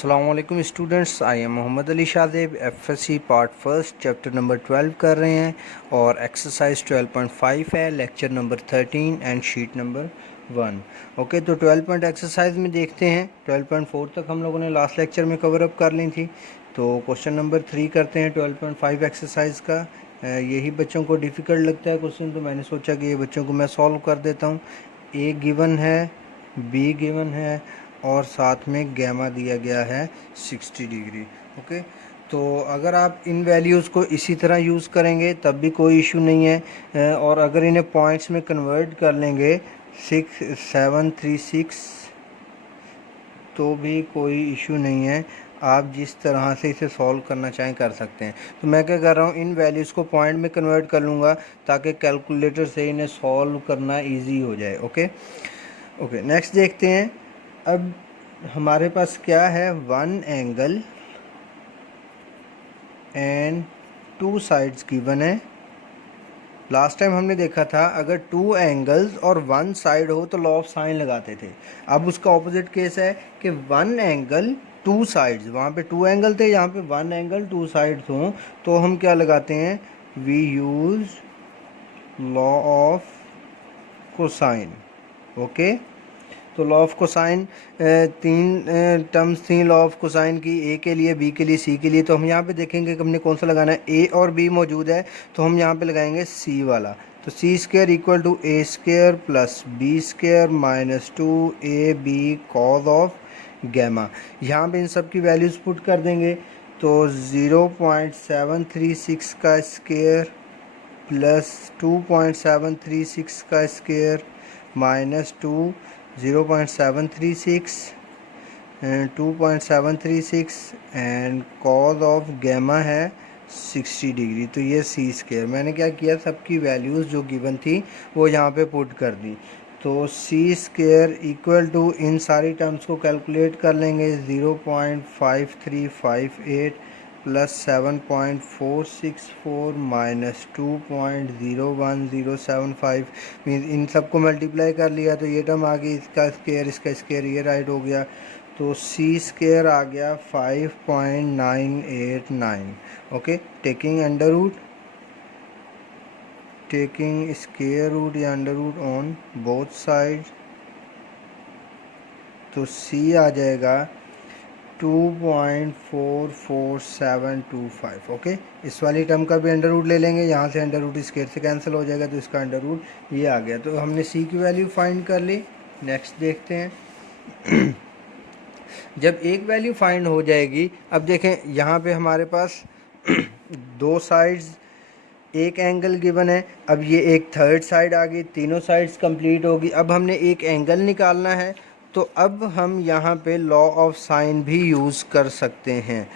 अस्सलामुअलैकुम students, I am Mohammad Ali Shadab. FSc part first chapter number 12 कर रहे हैं और एक्सरसाइज 12.5 है, lecture number 13 and sheet number 1। Okay, तो 12 पॉइंट एक्सरसाइज में देखते हैं। 12.4 तक हम लोगों ने लास्ट लेक्चर में कवर अप कर ली थी। तो क्वेश्चन नंबर 3 करते हैं 12.5 एक्सरसाइज का। यही बच्चों को डिफ़िकल्ट लगता है क्वेश्चन, तो मैंने सोचा कि ये बच्चों को मैं सॉल्व कर देता हूँ। ए गिवन है, बी गिवन है और साथ में गैमा दिया गया है 60 डिग्री। ओके, तो अगर आप इन वैल्यूज़ को इसी तरह यूज़ करेंगे तब भी कोई इशू नहीं है, और अगर इन्हें पॉइंट्स में कन्वर्ट कर लेंगे 6736 तो भी कोई इशू नहीं है। आप जिस तरह से इसे सॉल्व करना चाहें कर सकते हैं। तो मैं क्या कर रहा हूँ, इन वैल्यूज़ को पॉइंट में कन्वर्ट कर लूँगा ताकि कैलकुलेटर से इन्हें सॉल्व करना इजी हो जाए। ओके, नेक्स्ट देखते हैं। अब हमारे पास क्या है, one angle and two sides given है। लास्ट टाइम हमने देखा था अगर टू एंगल्स और वन साइड हो तो लॉ ऑफ साइन लगाते थे। अब उसका ऑपोजिट केस है कि वन एंगल टू साइड्स, वहाँ पे टू एंगल थे, यहाँ पे वन एंगल टू साइड्स हों तो हम क्या लगाते हैं, we use law of cosine. Okay, तो लॉ ऑफ कोसाइन तीन टर्म्स थी लॉ ऑफ कोसाइन की, ए के लिए, बी के लिए, सी के लिए। तो हम यहाँ पे देखेंगे कि हमने कौन सा लगाना है। ए और बी मौजूद है तो हम यहाँ पे लगाएंगे सी वाला। तो C square equal to A square plus B square minus 2ab cos of gamma. यहाँ पे इन सब की वैल्यूज़ पुट कर देंगे तो 0.736 का स्क्वायर प्लस 2.736 का square minus 0.736 and 2.736 and cos of gamma है 60 डिग्री। तो ये सी स्क्वायर, मैंने क्या किया, सबकी वैल्यूज़ जो गिवन थी वो यहाँ पे पुट कर दी। तो सी स्क्वायर इक्वल टू, इन सारी टर्म्स को कैलकुलेट कर लेंगे, 0.5358 प्लस 7.464 माइनस 2.01075 मीन्स इन सबको मल्टीप्लाई कर लिया तो ये टर्म आ गई, इसका स्क्वायर ये राइट हो गया। तो सी स्क्वायर आ गया 5.989। ओके, टेकिंग स्क्वायर रूट या under root on both side, तो सी आ जाएगा 2.44725। ओके, इस वाली टर्म का भी अंडर रूट ले लेंगे, यहाँ से अंडर रूट स्क्वायर से कैंसिल हो जाएगा तो इसका अंडर रूट ये आ गया। तो हमने सी की वैल्यू फाइंड कर ली। नेक्स्ट देखते हैं। जब एक वैल्यू फाइंड हो जाएगी, अब देखें यहाँ पे हमारे पास दो साइड्स, एक एंगल गिवन है। अब ये एक थर्ड साइड आ गई, तीनों साइड्स कंप्लीट होगी। अब हमने एक एंगल निकालना है तो अब हम यहाँ पे लॉ ऑफ साइन भी यूज़ कर सकते हैं।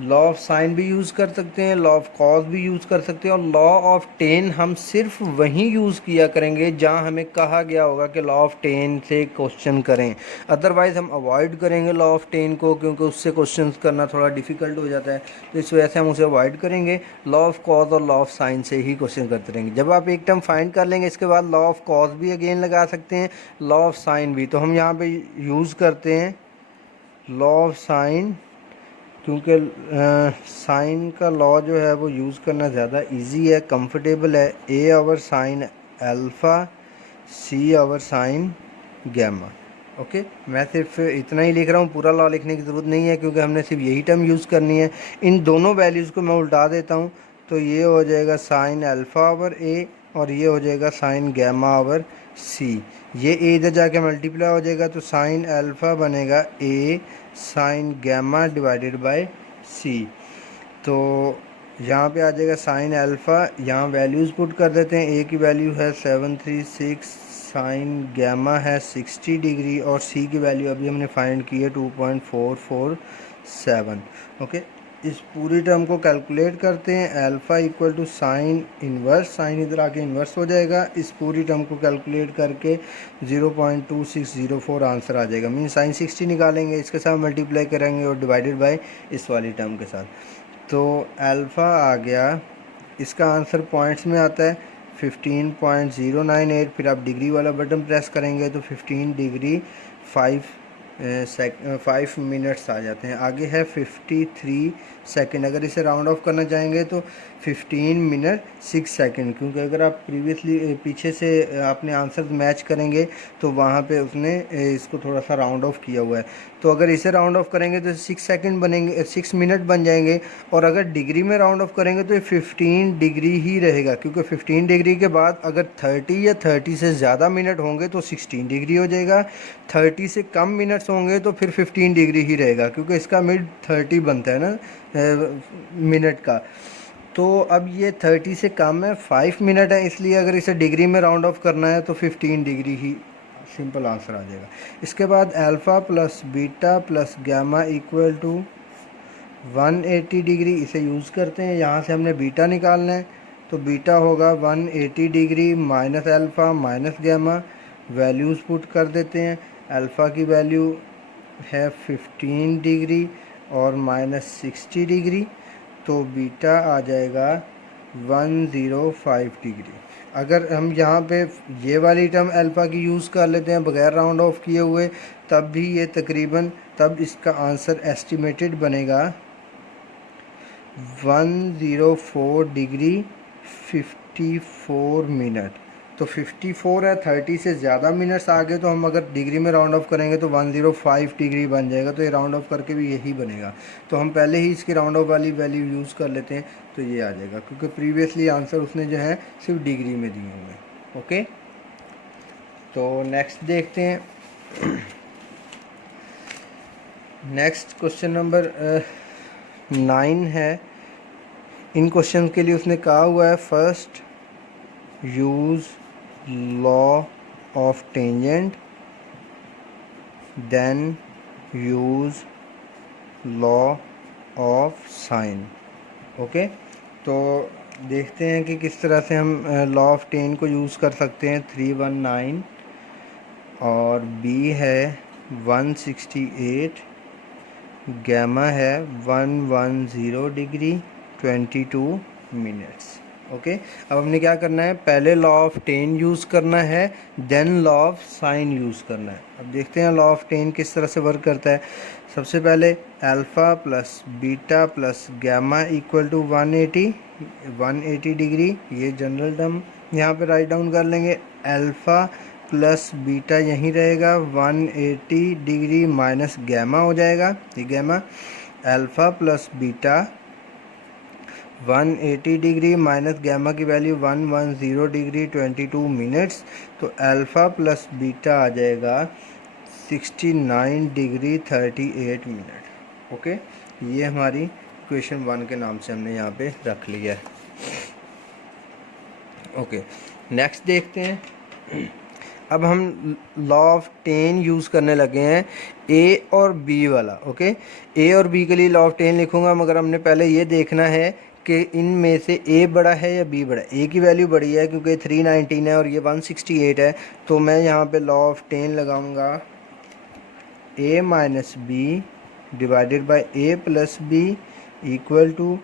लॉ ऑफ साइन भी यूज़ कर सकते हैं, लॉ ऑफ कॉस भी यूज़ कर सकते हैं, और लॉ ऑफ टेन हम सिर्फ वहीं यूज़ किया करेंगे जहाँ हमें कहा गया होगा कि लॉ ऑफ टेन से क्वेश्चन करें। अदरवाइज़ हम अवॉइड करेंगे लॉ ऑफ टेन को, क्योंकि उससे क्वेश्चन करना थोड़ा डिफ़िकल्ट हो जाता है। तो इस वजह से हम उसे अवॉइड करेंगे, लॉ ऑफ कॉस और लॉ ऑफ साइन से ही क्वेश्चन करते रहेंगे। जब आप एक टर्म फाइंड कर लेंगे इसके बाद लॉ ऑफ कॉस भी अगेन लगा सकते हैं, लॉ ऑफ साइन भी। तो हम यहाँ पर यूज़ करते हैं लॉ ऑफ साइन, क्योंकि साइन का लॉ जो है वो यूज़ करना ज़्यादा इजी है, कंफर्टेबल है। ए ओवर साइन अल्फ़ा, सी ओवर साइन गैमा। ओके, मैं सिर्फ इतना ही लिख रहा हूँ, पूरा लॉ लिखने की ज़रूरत नहीं है क्योंकि हमने सिर्फ यही टर्म यूज़ करनी है। इन दोनों वैल्यूज़ को मैं उल्टा देता हूँ तो ये हो जाएगा साइन अल्फ़ा ओवर ए और ये हो जाएगा साइन गैमा ओवर सी। ये ए इधर जाके मल्टीप्लाई हो जाएगा तो साइन अल्फ़ा बनेगा ए साइन गैमा डिवाइडेड बाय सी। तो यहाँ पे आ जाएगा साइन अल्फ़ा, यहाँ वैल्यूज़ पुट कर देते हैं। ए की वैल्यू है 736, साइन गैमा है 60 डिग्री और सी की वैल्यू अभी हमने फाइंड की है 2.447। ओके, इस पूरी टर्म को कैलकुलेट करते हैं। Alpha equal to sine inverse, sine इधर आके इन्वर्स हो जाएगा। इस पूरी टर्म को कैलकुलेट करके 0.2604 आंसर आ जाएगा। मीन साइन 60 निकालेंगे, इसके साथ मल्टीप्लाई करेंगे और डिवाइडेड बाय इस वाली टर्म के साथ। तो अल्फ़ा आ गया, इसका आंसर पॉइंट्स में आता है 15.098। फिर आप डिग्री वाला बटन प्रेस करेंगे तो 15 डिग्री 5 5 मिनट्स आ जाते हैं। आगे है 53 सेकंड। अगर इसे राउंड ऑफ करना चाहेंगे तो 15 मिनट 6 सेकंड, क्योंकि अगर आप प्रीवियसली पीछे से आपने आंसर मैच करेंगे तो वहाँ पे उसने इसको थोड़ा सा राउंड ऑफ किया हुआ है। तो अगर इसे राउंड ऑफ करेंगे तो 6 सेकंड बनेंगे, 6 मिनट बन जाएंगे। और अगर डिग्री में राउंड ऑफ करेंगे तो ये 15 डिग्री ही रहेगा, क्योंकि 15 डिग्री के बाद अगर 30 या 30 से ज़्यादा मिनट होंगे तो 16 डिग्री हो जाएगा। 30 से कम मिनट्स होंगे तो फिर 15 डिग्री ही रहेगा, क्योंकि इसका मिड 30 बनता है ना मिनट का। तो अब ये 30 से कम है, 5 मिनट है, इसलिए अगर इसे डिग्री में राउंड ऑफ करना है तो 15 डिग्री ही सिंपल आंसर आ जाएगा। इसके बाद alpha plus beta plus gamma equal to 180 degree, इसे यूज़ करते हैं। यहाँ से हमने बीटा निकालना है, तो बीटा होगा 180 degree minus alpha minus gamma. Values put कर देते हैं। अल्फ़ा की वैल्यू है 15 डिग्री और माइनस 60 डिग्री, तो बीटा आ जाएगा 105 डिग्री। अगर हम यहाँ पे ये वाली टर्म अल्फ़ा की यूज़ कर लेते हैं बगैर राउंड ऑफ किए हुए, तब भी ये तकरीबन, तब इसका आंसर एस्टिमेटेड बनेगा 104 डिग्री 54 मिनट। तो 54 है, 30 से ज़्यादा मिनट्स आगे, तो हम अगर डिग्री में राउंड ऑफ करेंगे तो 105 डिग्री बन जाएगा। तो ये राउंड ऑफ करके भी यही बनेगा। तो हम पहले ही इसकी राउंड ऑफ वाली वैल्यू यूज़ कर लेते हैं, तो ये आ जाएगा, क्योंकि प्रीवियसली आंसर उसने जो है सिर्फ डिग्री में दिए हुए हैं। ओके, तो नेक्स्ट देखते हैं। नेक्स्ट क्वेश्चन नंबर 9 है। इन क्वेश्चन के लिए उसने कहा हुआ है, first use law of tangent, then use law of sine. Okay, तो देखते हैं कि किस तरह से हम लॉ ऑफ टेन को यूज़ कर सकते हैं। 319 और बी है 168, गामा है 110 डिग्री 22 मिनट्स। ओके, अब हमने क्या करना है, पहले लॉ ऑफ टेन यूज़ करना है, then law of sine use करना है। अब देखते हैं लॉ ऑफ टेन किस तरह से वर्क करता है। सबसे पहले alpha plus beta plus gamma equal to 180 degree, ये जनरल टर्म यहाँ पे राइट डाउन कर लेंगे। अल्फ़ा प्लस बीटा यहीं रहेगा, 180 डिग्री माइनस गामा हो जाएगा, ये gamma. Alpha plus beta 180 degree minus gamma की वैल्यू 110 डिग्री 22 मिनट्स, तो अल्फ़ा प्लस बीटा आ जाएगा 69 डिग्री 38 मिनट। ओके, ये हमारी इक्वेशन 1 के नाम से हमने यहाँ पे रख लिया है। ओके, नेक्स्ट देखते हैं। अब हम लॉ ऑफ टेन यूज़ करने लगे हैं, ए और बी वाला। ओके, ए और बी के लिए लॉ ऑफ टेन लिखूँगा, मगर हमने पहले ये देखना है कि इनमें से ए बड़ा है या बी बड़ा है। ए की वैल्यू बड़ी है क्योंकि 319 है और ये 168 है, तो मैं यहाँ पे लॉ ऑफ टेन लगाऊंगा, A minus B divided by A plus B equal to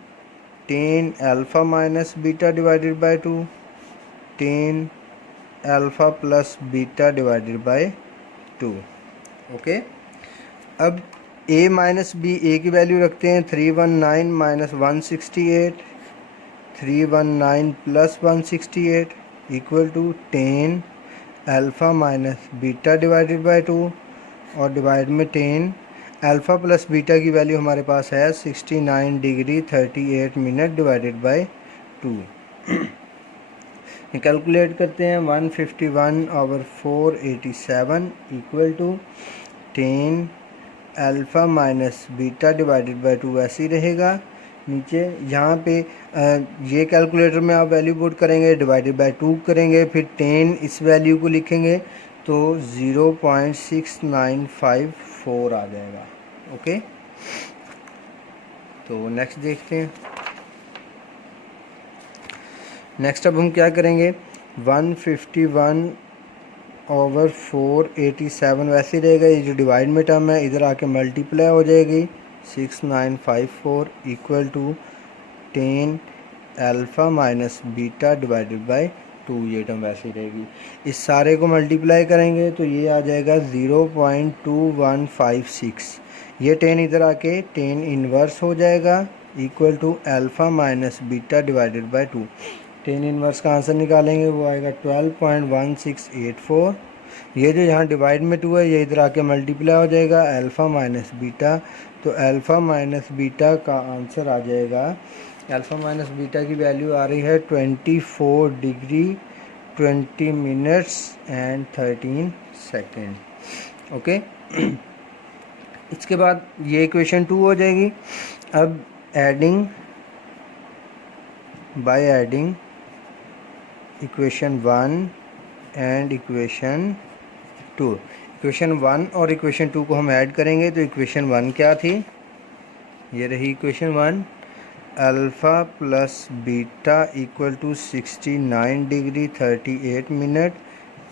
10 alpha minus beta divided by 2, 10 alpha plus beta divided by 2। Okay, अब a माइनस बी, ए की वैल्यू रखते हैं 319 minus 168, 319 plus 168 equal to 10 alpha minus beta divided by 2 और divide में 10। Alpha plus beta की value हमारे पास है 69 degree 38 minute divided by 2। Calculate करते हैं, 151/487 equal to 10 alpha minus beta divided by 2 ऐसे ही रहेगा। नीचे यहाँ पे ये कैलकुलेटर में आप वैल्यू पुट करेंगे, डिवाइडेड बाय 2 करेंगे, फिर 10 इस वैल्यू को लिखेंगे तो 0.6954 आ जाएगा। ओके, तो नेक्स्ट देखते हैं। नेक्स्ट अब हम क्या करेंगे, 151/487 वैसे ही रहेगा। ये जो डिवाइड में टर्म है इधर आके मल्टीप्लाई हो जाएगी, 6954 equal to 10 alpha minus beta divided by 2, ये टर्म वैसे ही रहेगी। इस सारे को मल्टीप्लाई करेंगे तो ये आ जाएगा 0.2156। ये टेन इधर आके टेन इन्वर्स हो जाएगा equal to alpha minus beta divided by 2। Tan inverse का आंसर निकालेंगे वो आएगा 12.1684। ये जो यहाँ डिवाइड में 2 है ये इधर आके मल्टीप्लाई हो जाएगा अल्फ़ा माइनस बीटा, तो अल्फ़ा माइनस बीटा का आंसर आ जाएगा, अल्फ़ा माइनस बीटा की वैल्यू आ रही है 24 degree 20 minutes and 13 second. Okay, इसके बाद ये इक्वेशन 2 हो जाएगी। अब by adding equation 1 and equation 2, equation 1 और इक्वेशन 2 को हम ऐड करेंगे तो इक्वेशन 1 क्या थी, ये रही equation 1, alpha plus beta equal to 69 degree 38 minute,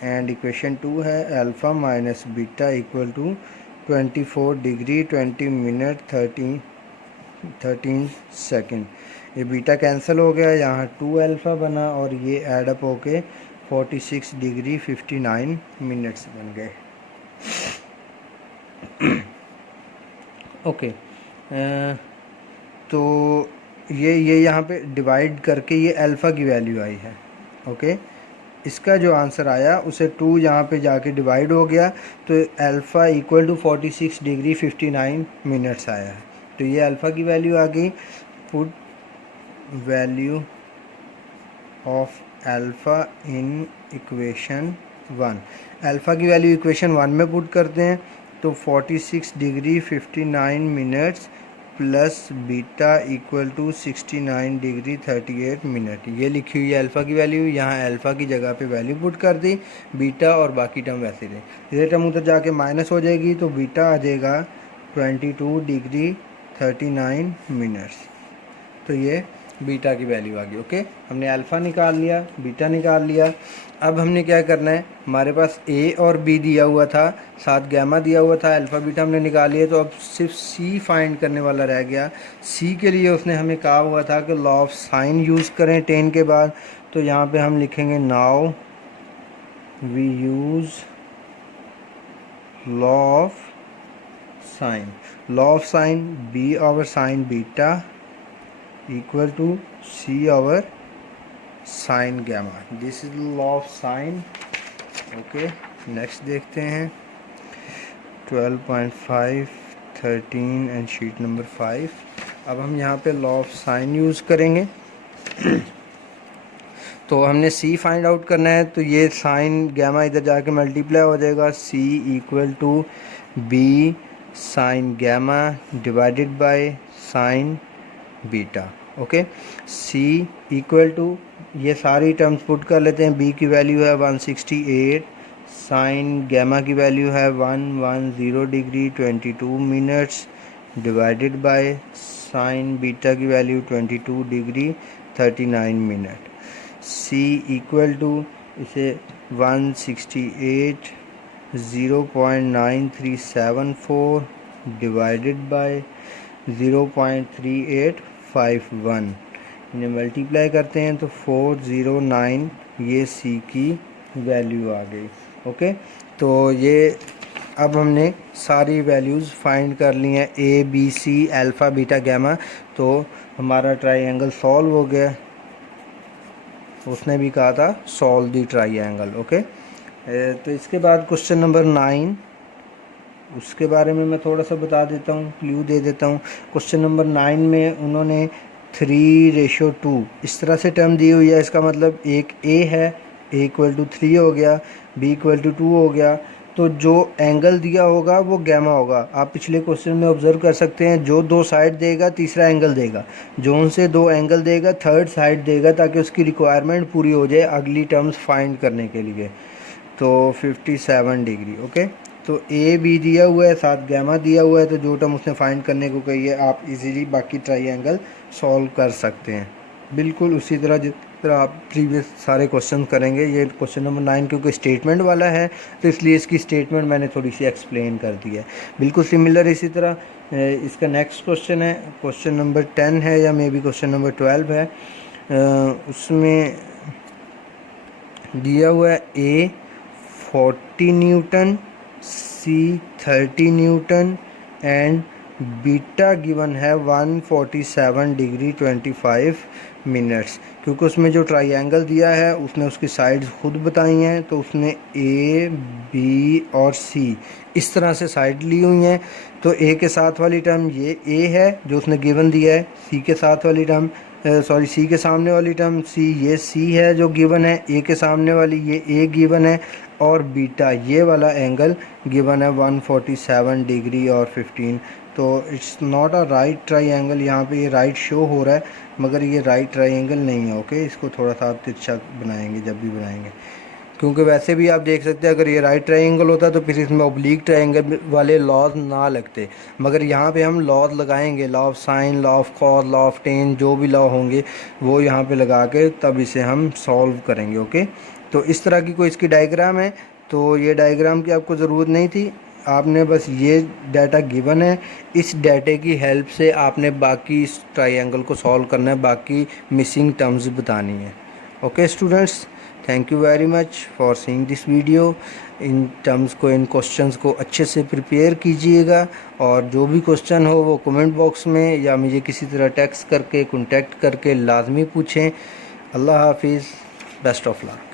and equation 2 है alpha minus beta equal to 24 degree 20 minute 13 second. ये बीटा कैंसिल हो गया, यहाँ 2 अल्फ़ा बना और ये एडअप होके 46 डिग्री 59 मिनट्स बन गए। ओके, तो ये यहाँ पे डिवाइड करके ये अल्फ़ा की वैल्यू आई है। ओके, इसका जो आंसर आया उसे 2 यहाँ पे जाके डिवाइड हो गया तो alpha equal to 46 degree 59 minutes आया है। तो ये अल्फ़ा की वैल्यू आ गई। Put value of alpha in equation 1, alpha की वैल्यू इक्वेशन 1 में पुट करते हैं तो 46 degree 59 minutes plus beta equal to 69 degree 38 minute, ये लिखी हुई है अल्फ़ा की वैल्यू। यहाँ अल्फ़ा की जगह पे वैल्यू पुट कर दी, बीटा और बाकी टर्म वैसे रहे। ये टर्म उधर जाके माइनस हो जाएगी तो बीटा आ जाएगा 22 डिग्री 39 मिनट्स। तो ये बीटा की वैल्यू आ गई। ओके, हमने अल्फ़ा निकाल लिया, बीटा निकाल लिया। अब हमने क्या करना है, हमारे पास ए और बी दिया हुआ था, साथ गैमा दिया हुआ था, अल्फ़ा बीटा हमने निकाल लिया, तो अब सिर्फ सी फाइंड करने वाला रह गया। सी के लिए उसने हमें कहा हुआ था कि लॉ ऑफ साइन यूज़ करें 10 के बाद, तो यहाँ पे हम लिखेंगे now we use law of sine. Law of sine, b over sine beta equal to C over sin gamma. This is the law of sine. Okay, next देखते हैं 12.5 13 एंड शीट नंबर 5। अब हम यहाँ पे लॉ ऑफ साइन यूज़ करेंगे। तो हमने C find out करना है, तो ये साइन गैमा इधर जाके मल्टीप्लाई हो जाएगा, C equal to b sine gamma divided by sine beta. Okay, C equal to, ये सारी टर्म्स पुट कर लेते हैं। B की वैल्यू है 168, साइन गैमा की वैल्यू है 110 degree 22 minutes divided by sine beta की value 22 degree 39 minute. C equal to, इसे 168 0.9374 डिवाइडेड बाय 0.3851, इन्हें मल्टीप्लाई करते हैं तो 409, ये C की वैल्यू आ गई। ओके, तो ये अब हमने सारी वैल्यूज़ फाइंड कर ली हैं, A B C alpha beta gamma, तो हमारा ट्राइंगल सॉल्व हो गया। उसने भी कहा था सॉल्व दी ट्राइंगल। ओके, तो इसके बाद क्वेश्चन नंबर 9, उसके बारे में मैं थोड़ा सा बता देता हूँ, क्लू दे देता हूँ। क्वेश्चन नंबर 9 में उन्होंने 3:2 इस तरह से टर्म दी हुई है। इसका मतलब एक A है, A इक्वल टू 3 हो गया, B इक्वल टू 2 हो गया, तो जो एंगल दिया होगा वो गैमा होगा। आप पिछले क्वेश्चन में ऑब्जर्व कर सकते हैं, जो 2 साइड देगा तीसरा एंगल देगा, जोन से 2 एंगल देगा थर्ड साइड देगा, ताकि उसकी रिक्वायरमेंट पूरी हो जाए अगली टर्म्स फाइंड करने के लिए। तो 57 डिग्री। ओके, तो ए बी दिया हुआ है, साथ गैमा दिया हुआ है, तो जो टर्म उसने फाइंड करने को कही है आप इजीली बाकी ट्राइंगल सॉल्व कर सकते हैं, बिल्कुल उसी तरह जिस तरह आप प्रीवियस सारे क्वेश्चन करेंगे। ये क्वेश्चन नंबर 9 क्योंकि स्टेटमेंट वाला है तो इसलिए इसकी स्टेटमेंट मैंने थोड़ी सी एक्सप्लेन कर दी है। बिल्कुल सिमिलर इसी तरह इसका नेक्स्ट क्वेश्चन है, क्वेश्चन नंबर 10 है या मे बी क्वेश्चन नंबर 12 है। उसमें दिया हुआ है a 40 newton, c 30 newton and beta given है 147 डिग्री 25 मिनट्स। क्योंकि उसमें जो ट्राइंगल दिया है उसने उसकी साइड्स खुद बताई हैं, तो उसने ए बी और सी इस तरह से साइड ली हुई हैं। तो ए के साथ वाली टर्म ये ए है जो उसने गिवन दिया है, सी के साथ वाली टर्म सी के सामने वाली टर्म सी, ये सी है जो गिवन है, ए के सामने वाली ये ए गिवन है, और बीटा ये वाला एंगल गिवन है 147 डिग्री और 15। तो it's not a right triangle, यहाँ पे ये राइट शो हो रहा है मगर ये राइट ट्राइंगल नहीं है। ओके, इसको थोड़ा सा आप तिरछा बनाएंगे जब भी बनाएंगे, क्योंकि वैसे भी आप देख सकते हैं अगर ये राइट ट्राइंगल होता तो फिर इसमें ओब्लिक ट्राइंगल वाले लॉज ना लगते, मगर यहाँ पे हम लॉज लगाएंगे, law of sine, law of cos, law of ten, जो भी लॉ होंगे वो यहाँ पे लगा के तब इसे हम सॉल्व करेंगे। ओके, तो इस तरह की कोई इसकी डायग्राम है, तो ये डायग्राम की आपको ज़रूरत नहीं थी, आपने बस ये डाटा गिवन है, इस डाटे की हेल्प से आपने बाकी इस ट्राइंगल को सॉल्व करना है, बाकी मिसिंग टर्म्स बतानी है। Okay students, thank you very much for seeing this video. In terms को, इन क्वेश्चंस को अच्छे से प्रिपेयर कीजिएगा, और जो भी क्वेश्चन हो वो कमेंट बॉक्स में या मुझे किसी तरह टेक्स्ट करके, कॉन्टेक्ट करके लाजमी पूछें। अल्लाह हाफिज़, बेस्ट ऑफ लक।